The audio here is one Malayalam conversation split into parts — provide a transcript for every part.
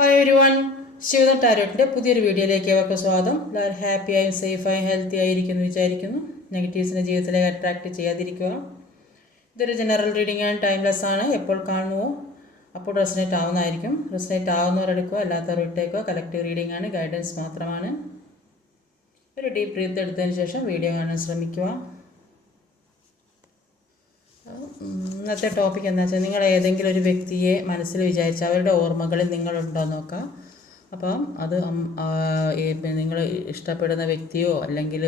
ഹായ് എവരി വൺ ശിവദൻ ടാരോട്ടിന്റെ പുതിയൊരു വീഡിയോയിലേക്ക് ഏവർക്കും സ്വാഗതം. എല്ലാവരും ഹാപ്പിയായും സേഫായും ഹെൽത്തി ആയിരിക്കുന്നു വിചാരിക്കുന്നു. നെഗറ്റീവ്സിനെ ജീവിതത്തിലേക്ക് അട്രാക്റ്റ് ചെയ്യാതിരിക്കുക. ഇതൊരു ജനറൽ റീഡിംഗ് ആണ് ടൈംലെസ് ആണ്. എപ്പോൾ കാണുമോ അപ്പോൾ റെസിനേറ്റ് ആവുന്നതായിരിക്കും. റെസിനേറ്റ് ആവുന്നവരെടുക്കുക അല്ലാത്തവർ ഇട്ടേക്കുക. കലക്റ്റീവ് റീഡിംഗ് ആണ് ഗൈഡൻസ് മാത്രമാണ്. ഒരു ഡീപ് ബ്രീത്ത് എടുത്തതിന് ശേഷം വീഡിയോ കാണാൻ ശ്രമിക്കുക. ഇന്നത്തെ ടോപ്പിക് എന്താ വെച്ചാൽ നിങ്ങൾ ഏതെങ്കിലും ഒരു വ്യക്തിയെ മനസ്സിൽ വിചാരിച്ചാൽ അവരുടെ ഓർമ്മകളിൽ നിങ്ങളുണ്ടോ നോക്കാം. അപ്പം അത് നിങ്ങൾ ഇഷ്ടപ്പെടുന്ന വ്യക്തിയോ അല്ലെങ്കിൽ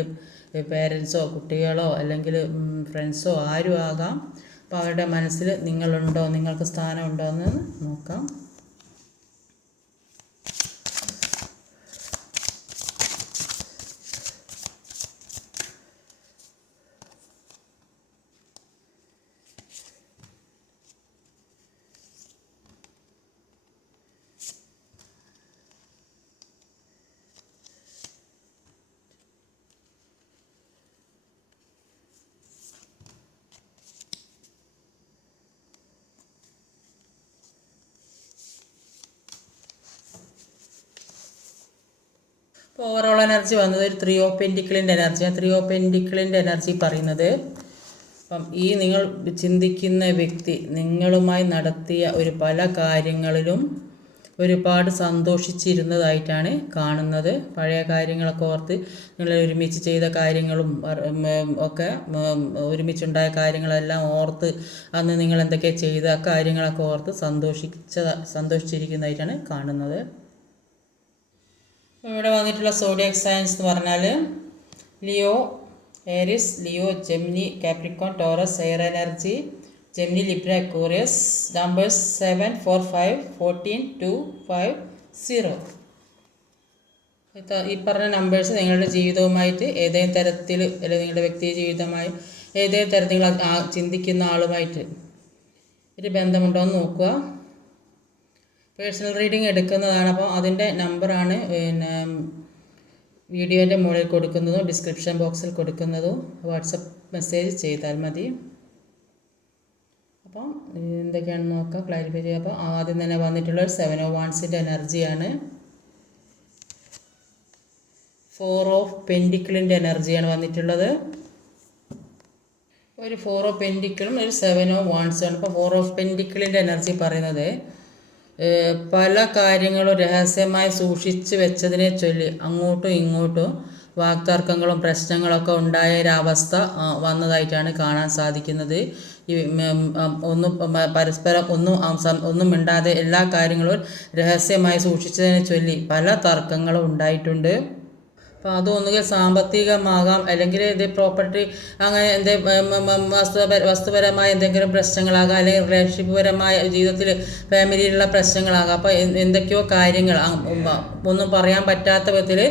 പേരൻസോ കുട്ടികളോ അല്ലെങ്കിൽ ഫ്രണ്ട്സോ ആരും ആകാം. അപ്പോൾ അവരുടെ മനസ്സിൽ നിങ്ങളുണ്ടോ നിങ്ങൾക്ക് സ്ഥാനമുണ്ടോ എന്ന് നോക്കാം. ഓവറോൾ എനർജി വന്നത് ഒരു ത്രീ ഓഫ് പെന്റിക്കിളിന്റെ എനർജിയാണ് ത്രീ ഓഫ് പെന്റിക്കിളിന്റെ എനർജി പറയുന്നത് അപ്പം ഈ നിങ്ങൾ ചിന്തിക്കുന്ന വ്യക്തി നിങ്ങളുമായി നടത്തിയ ഒരു പല കാര്യങ്ങളിലും ഒരുപാട് സന്തോഷിച്ചിരുന്നതായിട്ടാണ് കാണുന്നത്. പഴയ കാര്യങ്ങളൊക്കെ ഓർത്ത് നിങ്ങൾ ഒരുമിച്ച് ചെയ്ത കാര്യങ്ങളും ഒക്കെ ഒരുമിച്ചുണ്ടായ കാര്യങ്ങളെല്ലാം ഓർത്ത് അന്ന് നിങ്ങൾ എന്തൊക്കെ ചെയ്ത ആ കാര്യങ്ങളൊക്കെ ഓർത്ത് സന്തോഷിച്ച സന്തോഷിച്ചിരിക്കുന്നതായിട്ടാണ് കാണുന്നത്. ഇവിടെ വന്നിട്ടുള്ള സോഡിയക് സയൻസ് എന്ന് പറഞ്ഞാൽ Leo Aries Leo Gemini Capricorn Taurus air energy Gemini Libra Aquarius numbers seven four five fourteen two five zero ഈ പറഞ്ഞ നമ്പേഴ്സ് നിങ്ങളുടെ ജീവിതവുമായിട്ട് ഏതെങ്കിലും തരത്തിൽ അല്ലെങ്കിൽ നിങ്ങളുടെ വ്യക്തി ജീവിതമായി ഏതെങ്കിലും തരത്തിൽ നിങ്ങൾ ചിന്തിക്കുന്ന ആളുമായിട്ട് ഒരു ബന്ധമുണ്ടോ എന്ന് നോക്കുക. പേഴ്സണൽ റീഡിംഗ് എടുക്കുന്നതാണ്. അപ്പോൾ അതിന്റെ നമ്പറാണ് പിന്നെ വീഡിയോന്റെ മുകളിൽ കൊടുക്കുന്നതും ഡിസ്ക്രിപ്ഷൻ ബോക്സിൽ കൊടുക്കുന്നതും വാട്സപ്പ് മെസ്സേജ് ചെയ്താൽ മതി. അപ്പം എന്തൊക്കെയാണെന്ന് നോക്കാം ക്ലാരിഫൈ ചെയ്യുക അപ്പോൾ ആദ്യം തന്നെ വന്നിട്ടുള്ള സെവൻ ഓ വൺസിന്റെ എനർജിയാണ്. ഫോർ ഓഫ് പെൻഡിക്കിളിന്റെ എനർജിയാണ് വന്നിട്ടുള്ളത്. ഒരു ഫോർ ഓഫ് പെൻഡിക്കിളും ഒരു സെവൻ ഓഫ് വാൺസും ആണ്. അപ്പോൾ ഫോർ ഓഫ് പെൻഡിക്കിളിന്റെ എനർജി പറയുന്നത് പല കാര്യങ്ങളും രഹസ്യമായി സൂക്ഷിച്ച് വെച്ചതിനെ ചൊല്ലി അങ്ങോട്ടും ഇങ്ങോട്ടും വാക്തർക്കങ്ങളും പ്രശ്നങ്ങളൊക്കെ ഉണ്ടായ ഒരവസ്ഥ വന്നതായിട്ടാണ് കാണാൻ സാധിക്കുന്നത്. ഈ ഒന്നും പരസ്പരം ഒന്നും ഒന്നും മിണ്ടാതെ എല്ലാ കാര്യങ്ങളും രഹസ്യമായി സൂക്ഷിച്ചതിനെ ചൊല്ലി പല തർക്കങ്ങളും ഉണ്ടായിട്ടുണ്ട്. അപ്പോൾ അത് ഒന്നുകിൽ സാമ്പത്തികമാകാം അല്ലെങ്കിൽ ഇത് പ്രോപ്പർട്ടി അങ്ങനെ എന്തെങ്കിലും വസ്തുപര വസ്തുപരമായ എന്തെങ്കിലും പ്രശ്നങ്ങളാകാം അല്ലെങ്കിൽ റിലേഷൻഷിപ്പ് പരമായ ജീവിതത്തിൽ ഫാമിലിയിലുള്ള പ്രശ്നങ്ങളാകാം. അപ്പോൾ എന്തൊക്കെയോ കാര്യങ്ങൾ ഒന്നും പറയാൻ പറ്റാത്ത വിധത്തിൽ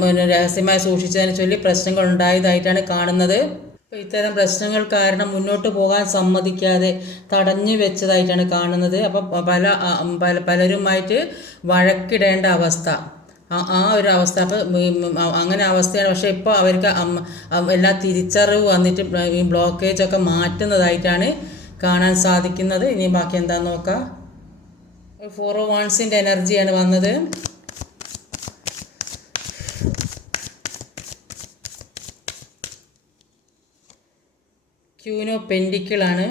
പിന്നെ രഹസ്യമായി സൂക്ഷിച്ചതിനെ ചൊല്ലി പ്രശ്നങ്ങൾ ഉണ്ടായതായിട്ടാണ് കാണുന്നത്. അപ്പോൾ ഇത്തരം പ്രശ്നങ്ങൾ കാരണം മുന്നോട്ട് പോകാൻ സമ്മതിക്കാതെ തടഞ്ഞു വെച്ചതായിട്ടാണ് കാണുന്നത്. അപ്പോൾ പല പല പലരുമായിട്ട് വഴക്കിടേണ്ട അവസ്ഥ. ആ ഒരു അവസ്ഥ. അപ്പോൾ അങ്ങനെ അവസ്ഥയാണ്. പക്ഷേ ഇപ്പോൾ അവർക്ക് എല്ലാ തിരിച്ചറിവ് വന്നിട്ട് ഈ ബ്ലോക്കേജ് ഒക്കെ മാറ്റുന്നതായിട്ടാണ് കാണാൻ സാധിക്കുന്നത്. ഇനി ബാക്കി എന്താന്ന് നോക്കാം. ഫോർ ഓ വൺസിന്റെ എനർജിയാണ് വന്നത്. ക്യൂനോ പെൻഡിക്കിളാണ്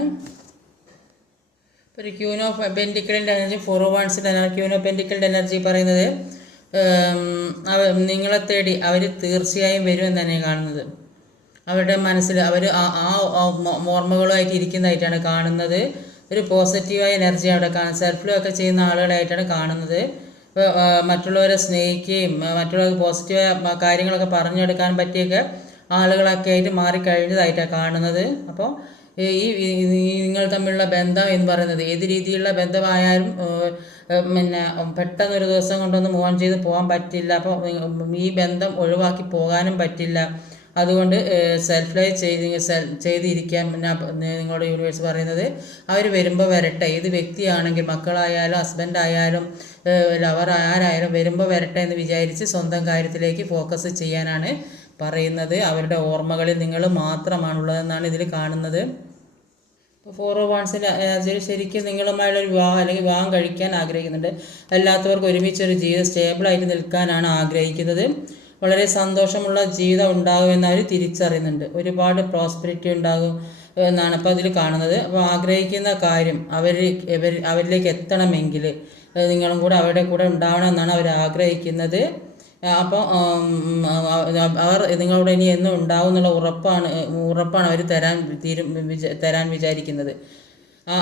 ഒരു ക്യൂനോ പെൻഡിക്കിളിന്റെ എനർജി ഫോർ വൺസിന്റെ എനർജി ക്യൂനോ പെൻഡിക്കിളിന്റെ എനർജി പറയുന്നത്. അവ നിങ്ങളെ തേടി അവർ തീർച്ചയായും വരുമെന്ന് തന്നെ കാണുന്നത്. അവരുടെ മനസ്സിൽ അവർ ആ ഓർമ്മകളുമായിട്ട് ഇരിക്കുന്നതായിട്ടാണ് കാണുന്നത്. ഒരു പോസിറ്റീവായ എനർജി അവിടെ കാണുന്നത് സെൽഫ് ഒക്കെ ചെയ്യുന്ന ആളുകളായിട്ടാണ് കാണുന്നത്. മറ്റുള്ളവരെ സ്നേഹിക്കുകയും മറ്റുള്ളവർക്ക് പോസിറ്റീവായ കാര്യങ്ങളൊക്കെ പറഞ്ഞെടുക്കാൻ പറ്റിയൊക്കെ ആളുകളൊക്കെ ആയിട്ട് മാറിക്കഴിഞ്ഞതായിട്ടാണ് കാണുന്നത്. അപ്പോൾ ഈ നിങ്ങൾ തമ്മിലുള്ള ബന്ധം എന്ന് പറയുന്നത് ഏത് രീതിയിലുള്ള ബന്ധമായാലും പിന്നെ പെട്ടെന്ന് ഒരു ദിവസം കൊണ്ടൊന്ന് മൂവ് ഓൺ ചെയ്ത് പോകാൻ പറ്റില്ല. അപ്പോൾ ഈ ബന്ധം ഒഴിവാക്കി പോകാനും പറ്റില്ല. അതുകൊണ്ട് സെൽഫ് ലൈഫ് ചെയ്ത് ചെയ്തിരിക്കാൻ നിങ്ങളുടെ യൂണിവേഴ്സ് പറയുന്നത് അവർ വരുമ്പോൾ വരട്ടെ. ഏത് വ്യക്തിയാണെങ്കിൽ മക്കളായാലും ഹസ്ബൻഡായാലും ലവർ ആരായാലും വരുമ്പോൾ വരട്ടെ എന്ന് വിചാരിച്ച് സ്വന്തം കാര്യത്തിലേക്ക് ഫോക്കസ് ചെയ്യാനാണ് പറയുന്നത് അവരുടെ ഓർമ്മകളിൽ നിങ്ങൾ മാത്രമാണുള്ളതെന്നാണ് ഇതിൽ കാണുന്നത്. ഇപ്പോൾ ഫോർ ഓ എനർജിയിൽ ശരിക്കും നിങ്ങളുമായുള്ള ഒരു വിവാഹം അല്ലെങ്കിൽ വിവാഹം കഴിക്കാൻ ആഗ്രഹിക്കുന്നുണ്ട്. അല്ലാത്തവർക്ക് ഒരുമിച്ചൊരു ജീവിതം സ്റ്റേബിളായിട്ട് നിൽക്കാനാണ് ആഗ്രഹിക്കുന്നത്. വളരെ സന്തോഷമുള്ള ജീവിതം ഉണ്ടാകുമെന്ന് അവർ തിരിച്ചറിയുന്നുണ്ട്. ഒരുപാട് പ്രോസ്പെരിറ്റി ഉണ്ടാകും എന്നാണ് അപ്പോൾ അതിൽ കാണുന്നത്. അപ്പോൾ ആഗ്രഹിക്കുന്ന കാര്യം അവർ അവരിലേക്ക് എത്തണമെങ്കിൽ നിങ്ങളും കൂടെ അവരുടെ കൂടെ ഉണ്ടാവണം എന്നാണ് അവർ ആഗ്രഹിക്കുന്നത്. അപ്പോൾ അവർ നിങ്ങളോട് ഇനി എന്നും ഉണ്ടാവും എന്നുള്ള ഉറപ്പാണ് ഉറപ്പാണ് അവർ തരാൻ തീരും തരാൻ വിചാരിക്കുന്നത്.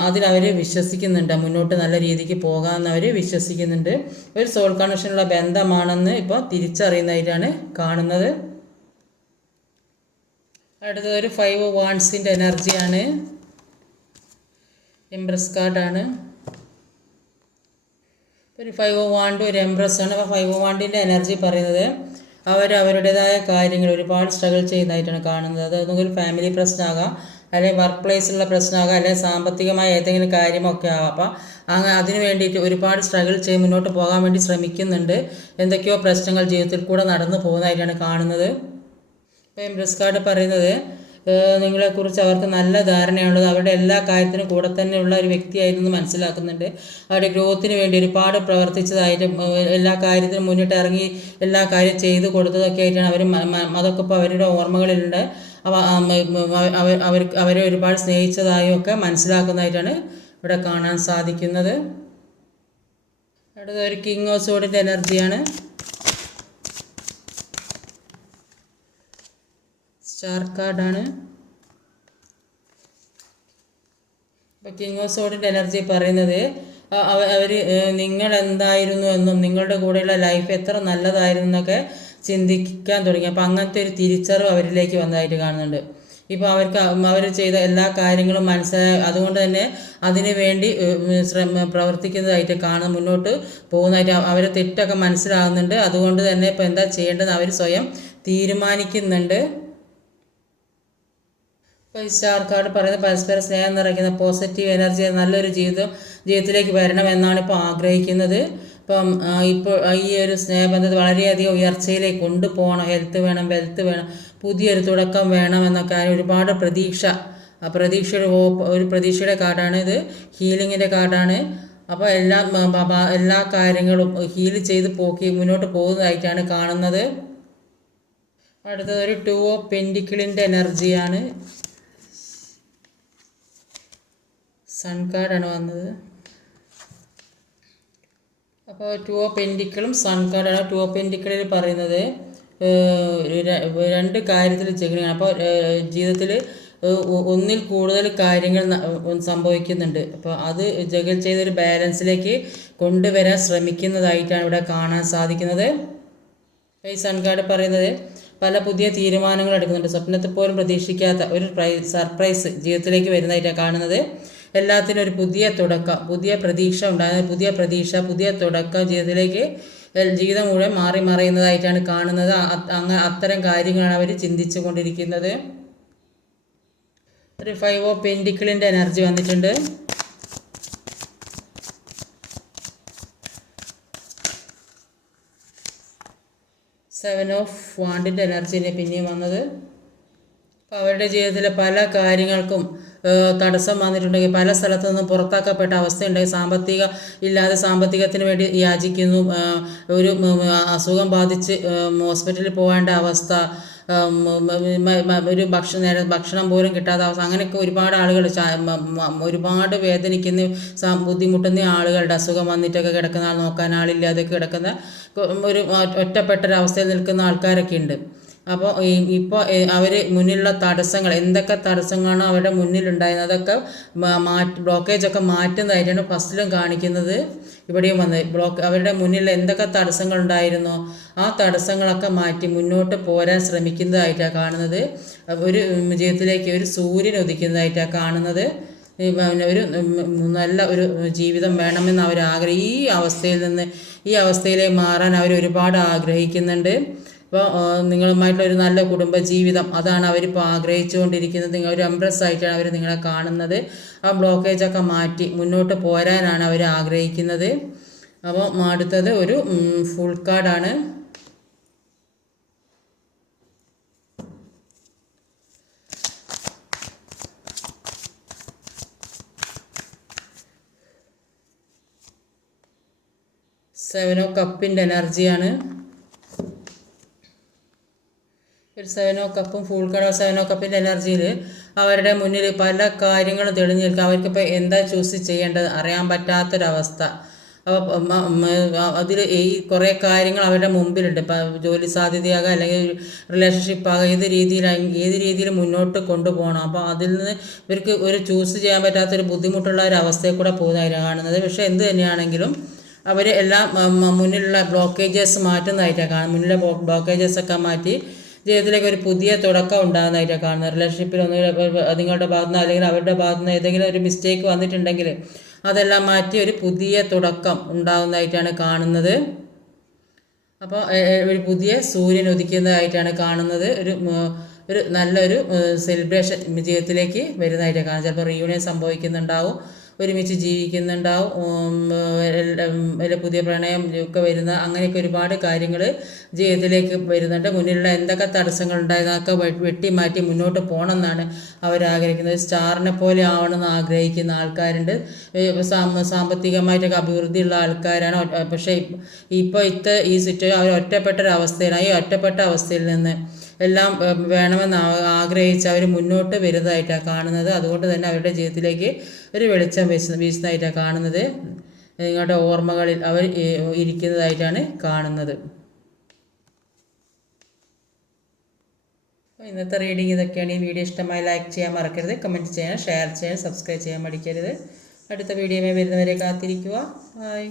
അതിലവർ വിശ്വസിക്കുന്നുണ്ട്. മുന്നോട്ട് നല്ല രീതിക്ക് പോകാമെന്ന് അവർ വിശ്വസിക്കുന്നുണ്ട്. ഒരു സോൾ കണക്ഷനുള്ള ബന്ധമാണെന്ന് ഇപ്പോൾ തിരിച്ചറിയുന്നതിലാണ് കാണുന്നത്. അടുത്തത് ഒരു ഫൈവ് വാൺസിന്റെ എനർജിയാണ് എംബ്രസ് കാർഡാണ് ഒരു ഫൈവ് വാണ്ട് ഒരു എംപ്രസ് ആണ് അപ്പോൾ ഫൈവ് വാണ്ടിന്റെ എനർജി പറയുന്നത് അവർ അവരുടേതായ കാര്യങ്ങൾ ഒരുപാട് സ്ട്രഗിൾ ചെയ്യുന്നതായിട്ടാണ് കാണുന്നത്. അത് ഒന്നുകിൽ ഫാമിലി പ്രശ്നമാകാം അല്ലെങ്കിൽ വർക്ക് പ്ലേസിലുള്ള പ്രശ്നമാകാം അല്ലെങ്കിൽ സാമ്പത്തികമായ ഏതെങ്കിലും കാര്യമൊക്കെ ആകാം. അപ്പം അങ്ങനെ അതിന് വേണ്ടിയിട്ട് ഒരുപാട് സ്ട്രഗിൾ ചെയ്ത് മുന്നോട്ട് പോകാൻ വേണ്ടി ശ്രമിക്കുന്നുണ്ട്. എന്തൊക്കെയോ പ്രശ്നങ്ങൾ ജീവിതത്തിൽ കൂടെ നടന്നു പോകുന്നതായിട്ടാണ് കാണുന്നത്. ഇപ്പോൾ എംബ്രസ് കാർഡ് പറയുന്നത് നിങ്ങളെക്കുറിച്ച് അവർക്ക് നല്ല ധാരണയുള്ളത് അവരുടെ എല്ലാ കാര്യത്തിനും കൂടെ തന്നെയുള്ള ഒരു വ്യക്തിയായിരുന്നു മനസ്സിലാക്കുന്നുണ്ട്. അവരുടെ ഗ്രോത്തിന് വേണ്ടി ഒരുപാട് പ്രവർത്തിച്ചതായിട്ടും എല്ലാ കാര്യത്തിനും മുന്നിട്ട് ഇറങ്ങി എല്ലാ കാര്യം ചെയ്തു കൊടുത്തതൊക്കെ ആയിട്ടാണ് അവർ അതൊക്കെ ഇപ്പോൾ അവരുടെ ഓർമ്മകളിലുണ്ട്. അവ അവർ അവരെ ഒരുപാട് സ്നേഹിച്ചതായും ഒക്കെ മനസ്സിലാക്കുന്നതായിട്ടാണ് ഇവിടെ കാണാൻ സാധിക്കുന്നത്. അടുത്ത ഒരു കിങ് ഓഫ് സോഡിന്റെ എനർജിയാണ്. സ്റ്റാർ കാർഡാണ് ഇപ്പോൾ കിങ് ഓഫ് സോഡിന്റെ എനർജി പറയുന്നത് അവർ നിങ്ങൾ എന്തായിരുന്നു എന്നും നിങ്ങളുടെ കൂടെയുള്ള ലൈഫ് എത്ര നല്ലതായിരുന്നു എന്നൊക്കെ ചിന്തിക്കാൻ തുടങ്ങി. അപ്പോൾ അങ്ങനത്തെ ഒരു തിരിച്ചറിവ് അവരിലേക്ക് വന്നതായിട്ട് കാണുന്നുണ്ട്. ഇപ്പോൾ അവർക്ക് അവർ ചെയ്ത എല്ലാ കാര്യങ്ങളും മനസ്സിലായി അതുകൊണ്ട് തന്നെ അതിനു വേണ്ടി ശ്രമ പ്രവർത്തിക്കുന്നതായിട്ട് കാണാൻ മുന്നോട്ട് പോകുന്നതായിട്ട് അവരെ തെറ്റൊക്കെ മനസ്സിലാകുന്നുണ്ട്. അതുകൊണ്ട് തന്നെ ഇപ്പോൾ എന്താ ചെയ്യേണ്ടതെന്ന് അവർ സ്വയം തീരുമാനിക്കുന്നുണ്ട്. ഇപ്പോൾ കാർഡ് പറയുന്നത്? പരസ്പര സ്നേഹം നിറയ്ക്കുന്ന പോസിറ്റീവ് എനർജി നല്ലൊരു ജീവിതം ജീവിതത്തിലേക്ക് വരണം എന്നാണ് ഇപ്പോൾ ആഗ്രഹിക്കുന്നത്. ഇപ്പം ഇപ്പോൾ ഈ ഒരു സ്നേഹബന്ധത്തെ വളരെയധികം ഉയർച്ചയിലേക്ക് കൊണ്ടുപോകണം. ഹെൽത്ത് വേണം വെൽത്ത് വേണം പുതിയൊരു തുടക്കം വേണം എന്നൊക്കെ ഒരുപാട് പ്രതീക്ഷ. ആ പ്രതീക്ഷയുടെ ഒരു പ്രതീക്ഷയുടെ കാർഡാണ് ഇത്. ഹീലിങ്ങിന്റെ കാർഡാണ്. അപ്പോൾ എല്ലാ എല്ലാ കാര്യങ്ങളും ഹീൽ ചെയ്ത് പോക്കി മുന്നോട്ട് പോകുന്നതായിട്ടാണ് കാണുന്നത്. അടുത്തത് ഒരു ടു ഓഫ് പെൻഡിക്കിളിന്റെ എനർജിയാണ് സൺ കാർഡാണ് വന്നത്. അപ്പോൾ ടു ഓഫ് പെൻഡിക്കിളും സൺ കാർഡാണ് ടു ഓഫ് പെൻഡിക്കിളിൽ പറയുന്നത് രണ്ട് കാര്യത്തിൽ ചെയ്യുകയാണ് അപ്പോൾ ജീവിതത്തിൽ ഒന്നിൽ കൂടുതൽ കാര്യങ്ങൾ സംഭവിക്കുന്നുണ്ട്. അപ്പോൾ അത് ജഗൽ ചെയ്തൊരു ബാലൻസിലേക്ക് കൊണ്ടുവരാൻ ശ്രമിക്കുന്നതായിട്ടാണ് ഇവിടെ കാണാൻ സാധിക്കുന്നത്. ഈ സൺ കാർഡ് പറയുന്നത് പല പുതിയ തീരുമാനങ്ങൾ എടുക്കുന്നുണ്ട്. സ്വപ്നത്തിൽ പോലും പ്രതീക്ഷിക്കാത്ത ഒരു പ്രൈസ് സർപ്രൈസ് ജീവിതത്തിലേക്ക് വരുന്നതായിട്ടാണ് കാണുന്നത്. എല്ലാത്തിനും ഒരു പുതിയ തുടക്കം പുതിയ പ്രതീക്ഷ ഉണ്ടാകുന്ന പുതിയ പ്രതീക്ഷ പുതിയ തുടക്കം ജീവിതത്തിലേക്ക് ജീവിതം മുഴുവൻ മാറി മറയുന്നതായിട്ടാണ് കാണുന്നത്. അങ്ങനെ അത്തരം കാര്യങ്ങളാണ് അവർ ചിന്തിച്ചു കൊണ്ടിരിക്കുന്നത് ഒരു ഫൈവ് ഓഫ് പെൻഡിക്കിളിന്റെ എനർജി വന്നിട്ടുണ്ട്. സെവൻ ഓഫ് വാണ്ടിന്റെ എനർജി പിന്നെയും വന്നത്. അപ്പോൾ അവരുടെ ജീവിതത്തിലെ പല കാര്യങ്ങൾക്കും തടസ്സം വന്നിട്ടുണ്ടെങ്കിൽ പല സ്ഥലത്തു നിന്നും പുറത്താക്കപ്പെട്ട അവസ്ഥയുണ്ടെങ്കിൽ സാമ്പത്തിക ഇല്ലാതെ സാമ്പത്തികത്തിന് വേണ്ടി യാചിക്കുന്നു. ഒരു അസുഖം ബാധിച്ച് ഹോസ്പിറ്റലിൽ പോകേണ്ട അവസ്ഥ ഒരു ഭക്ഷണം നേരെ ഭക്ഷണം പോലും കിട്ടാത്ത അവസ്ഥ. അങ്ങനെയൊക്കെ ഒരുപാട് ആളുകൾ ഒരുപാട് വേദനിക്കുന്ന ബുദ്ധിമുട്ടുന്ന ആളുകളുടെ അസുഖം വന്നിട്ടൊക്കെ കിടക്കുന്ന ആൾ നോക്കാൻ ആളില്ലാതെയൊക്കെ കിടക്കുന്ന ഒരു ഒറ്റപ്പെട്ടൊരവസ്ഥയിൽ നിൽക്കുന്ന ആൾക്കാരൊക്കെ ഉണ്ട്. അപ്പോൾ ഇപ്പോൾ അവർ മുന്നിലുള്ള തടസ്സങ്ങൾ എന്തൊക്കെ തടസ്സങ്ങളാണ് അവരുടെ മുന്നിലുണ്ടായിരുന്നത് അതൊക്കെ മാറ്റി ബ്ലോക്കേജൊക്കെ മാറ്റുന്നതായിട്ടാണ് ഫസ്റ്റിലും കാണിക്കുന്നത്. ഇവിടെയും വന്നത് ബ്ലോക്ക് അവരുടെ മുന്നിൽ എന്തൊക്കെ തടസ്സങ്ങൾ ഉണ്ടായിരുന്നോ ആ തടസ്സങ്ങളൊക്കെ മാറ്റി മുന്നോട്ട് പോരാൻ ശ്രമിക്കുന്നതായിട്ടാണ് കാണുന്നത്. ഒരു ജീവിതത്തിലേക്ക് ഒരു സൂര്യൻ ഉദിക്കുന്നതായിട്ടാണ് കാണുന്നത്. ഒരു നല്ല ഒരു ജീവിതം വേണമെന്ന് അവർ ആഗ്രഹി ഈ അവസ്ഥയിൽ നിന്ന് ഈ അവസ്ഥയിലേക്ക് മാറാൻ അവർ ഒരുപാട് ആഗ്രഹിക്കുന്നുണ്ട്. ഇപ്പോൾ നിങ്ങളുമായിട്ടുള്ള ഒരു നല്ല കുടുംബജീവിതം അതാണ് അവരിപ്പോൾ ആഗ്രഹിച്ചുകൊണ്ടിരിക്കുന്നത്. നിങ്ങൾ ഒരു എംപ്രസ് ആയിട്ടാണ് അവർ നിങ്ങളെ കാണുന്നത്. ആ ബ്ലോക്കേജൊക്കെ മാറ്റി മുന്നോട്ട് പോരാനാണ് അവർ ആഗ്രഹിക്കുന്നത്. അപ്പോൾ അടുത്തത് ഒരു ഫുൾ കാർഡാണ് സെവൻ ഓ കപ്പിന്റെ എനർജിയാണ് സെവനോ കപ്പും ഫുൾ കളർ സെവനോ കപ്പിന്റെ എനർജിയിൽ അവരുടെ മുന്നിൽ പല കാര്യങ്ങളും തെളിഞ്ഞു നിൽക്കുക അവർക്കിപ്പോൾ എന്താ ചൂസ് ചെയ്യേണ്ടത്? അറിയാൻ പറ്റാത്തൊരവസ്ഥ. അപ്പോൾ അതിൽ ഈ കുറേ കാര്യങ്ങൾ അവരുടെ മുമ്പിലുണ്ട്. ഇപ്പം ജോലി സാധ്യതയാകാം അല്ലെങ്കിൽ റിലേഷൻഷിപ്പ് ആകാം. ഏത് രീതിയിൽ ഏത് രീതിയിൽ മുന്നോട്ട് കൊണ്ടുപോകണം? അപ്പോൾ അതിൽ നിന്ന് ഇവർക്ക് ഒരു ചൂസ് ചെയ്യാൻ പറ്റാത്തൊരു ബുദ്ധിമുട്ടുള്ള ഒരു അവസ്ഥയിൽ കൂടെ പോകുന്നതായിട്ട് കാണുന്നത്. പക്ഷേ എന്ത് തന്നെയാണെങ്കിലും അവർ എല്ലാം മുന്നിലുള്ള ബ്ലോക്കേജസ് മാറ്റുന്നതായിട്ടാണ് കാണുന്നത്. മുന്നിലെ ബ്ലോക്കേജസ് ഒക്കെ മാറ്റി ജീവിതത്തിലേക്ക് ഒരു പുതിയ തുടക്കം ഉണ്ടാകുന്നതായിട്ടാണ് കാണുന്നത്. റിലേഷൻഷിപ്പിൽ ഒന്നുകിൽ നിങ്ങളുടെ ഭാഗത്ത് നിന്ന് അല്ലെങ്കിൽ അവരുടെ ഭാഗത്ത് നിന്ന് ഏതെങ്കിലും ഒരു മിസ്റ്റേക്ക് വന്നിട്ടുണ്ടെങ്കിൽ അതെല്ലാം മാറ്റി ഒരു പുതിയ തുടക്കം ഉണ്ടാകുന്നതായിട്ടാണ് കാണുന്നത്. അപ്പോൾ ഒരു പുതിയ സൂര്യൻ ഉദിക്കുന്നതായിട്ടാണ് കാണുന്നത്. ഒരു ഒരു നല്ലൊരു സെലിബ്രേഷൻ ജീവിതത്തിലേക്ക് വരുന്നതായിട്ടാണ് കാണുന്നത്. ചിലപ്പോൾ റീയൂണിയൻ സംഭവിക്കുന്നുണ്ടാവും. ഒരുമിച്ച് ജീവിക്കുന്നുണ്ടാവും. പുതിയ പ്രണയം ഒക്കെ വരുന്ന അങ്ങനെയൊക്കെ ഒരുപാട് കാര്യങ്ങൾ ജീവിതത്തിലേക്ക് വരുന്നുണ്ട്. മുന്നിലുള്ള എന്തൊക്കെ തടസ്സങ്ങൾ ഉണ്ടായതൊക്കെ വെട്ടി മാറ്റി മുന്നോട്ട് പോകണം എന്നാണ് അവർ ആഗ്രഹിക്കുന്നത്. സ്റ്റാറിനെ പോലെ ആവണമെന്ന് ആഗ്രഹിക്കുന്ന ആൾക്കാരുണ്ട്. സാമ്പത്തികമായിട്ടൊക്കെ അഭിവൃദ്ധിയുള്ള ആൾക്കാരാണ്. പക്ഷേ ഇപ്പോൾ ഇത്ത ഈ സിറ്റുവേഷൻ അവർ ഒറ്റപ്പെട്ട ഒരു അവസ്ഥയിലാണ് ഈ ഒറ്റപ്പെട്ട അവസ്ഥയിൽ നിന്ന് എല്ലാം വേണമെന്ന് ആഗ്രഹിച്ച് അവർ മുന്നോട്ട് വരുന്നതായിട്ടാണ് കാണുന്നത്. അതുകൊണ്ട് തന്നെ അവരുടെ ജീവിതത്തിലേക്ക് ഒരു വെളിച്ചം വീശുന്ന വീശുന്നതായിട്ടാണ് കാണുന്നത്. നിങ്ങളുടെ ഓർമ്മകളിൽ അവർ ഇരിക്കുന്നതായിട്ടാണ് കാണുന്നത്. ഇന്നത്തെ റീഡിങ് ഇതൊക്കെയാണ്. ഈ വീഡിയോ ഇഷ്ടമായി ലൈക്ക് ചെയ്യാൻ മറക്കരുത്. കമന്റ് ചെയ്യാൻ ഷെയർ ചെയ്യാൻ സബ്സ്ക്രൈബ് ചെയ്യാൻ മടിക്കരുത്. അടുത്ത വീഡിയോയുമായി വരുന്നവരെ കാത്തിരിക്കുക. ബൈ.